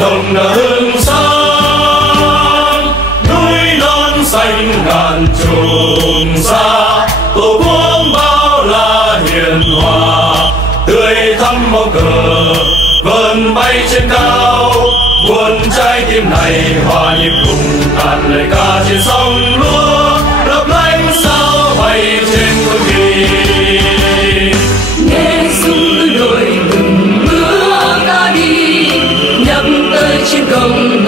đồng nở hương sáng, núi non xanh ngàn trùng xa, tổ quốc bao la hiền hòa, tươi thắm màu cờ vờn bay trên cao. Buồn trái tim này hòa nhịp cùng đàn lời ca trên sông lúa, lấp lánh sao bay trên muôn kỳ. Nghe súng đội từng bước ta đi, nhắc tới chiến công